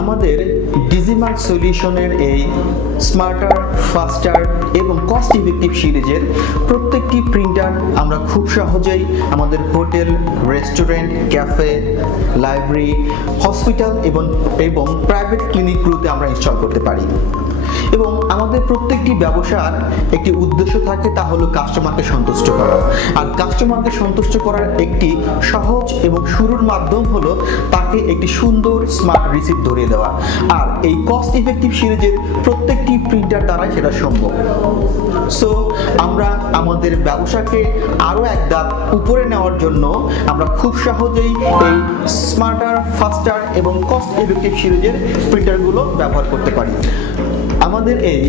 আমাদের ডিজিমার্ক সলিউশনের এই স্মার্টার, ফাস্টার এবং কস্ট ইফেক্টিভ সিরিজের প্রত্যেকটি প্রিন্টার আমরা খুব সহজেই আমাদের hotel, restaurant, cafe, library, hospital এবং প্রাইভেট ক্লিনিকগুলোতে আমরা ইনস্টল করতে পারি। এবং আমাদের প্রত্যেকটি ব্যবসার একটি উদ্দেশ্য থাকে, তা হলো কাস্টমারকে সন্তুষ্ট করা। আর কাস্টমারকে সন্তুষ্ট করার একটি সহজ এবং শুরুর মাধ্যম হলো তাকে একটি সুন্দর স্মার্ট রিসিপ্ট ধরিয়ে দেওয়া। আর এই কস্ট ইফেক্টিভ সিরিজের প্রত্যেকটি প্রিন্টার দ্বারাই সেটা সম্ভব। সো আমরা আমাদের ব্যবসাকে আরও এক ধাপ উপরে নেওয়ার জন্য আমরা খুব সহজেই এই স্মার্টার, ফাস্টার এবং কস্ট ইফেক্টিভ সিরিজের প্রিন্টারগুলো ব্যবহার করতে পারি। আমাদের এই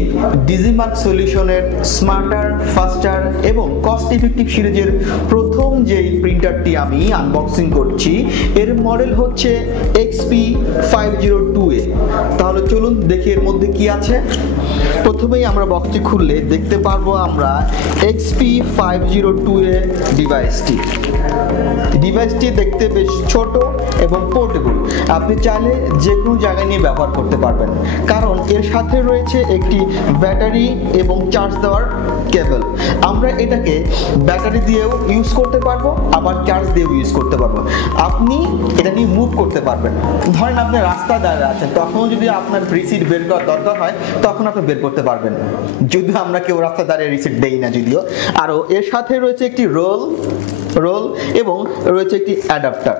ডিজিমার্ক সলিউশনের স্মার্টার, ফাস্টার এবং কস্ট ইফেক্টিভ সিরিজের প্রথম যেই প্রিন্টারটি আমি আনবক্সিং করছি, এর মডেল হচ্ছে XP502A। তাহলে চলুন দেখি এর মধ্যে কি আছে। প্রথমেই আমরা বক্সটি খুললে দেখতে পারবো আমরা XP502A ডিভাইসটি দেখতে বেশ ছোট এবং পোর্টেবল। আপনি চাইলে যে কোনো জায়গায় নিয়ে ব্যবহার করতে পারবেন, কারণ এর সাথে রয়েছে একটি ব্যাটারি এবং চার্জ দেওয়ার কেবল। আমরা এটাকে ব্যাটারি দিয়েও ইউজ করতে পারবো, আবার চার্জ দিয়েও ইউজ করতে পারবো। আপনি এটা নিয়ে মুভ করতে পারবেন। ধরেন আপনি রাস্তায় দাঁড়িয়ে আছেন, তখন যদি আপনার রিসিট বের করার দরকার হয় তখন আপনি বের করতে পারবেন, যদিও আমরা কেউ রাস্তায় দাঁড়িয়ে রিসিট দেই না যদিও। আরও এর সাথে রয়েছে একটি রোল এবং রয়েছে একটি অ্যাডাপ্টার।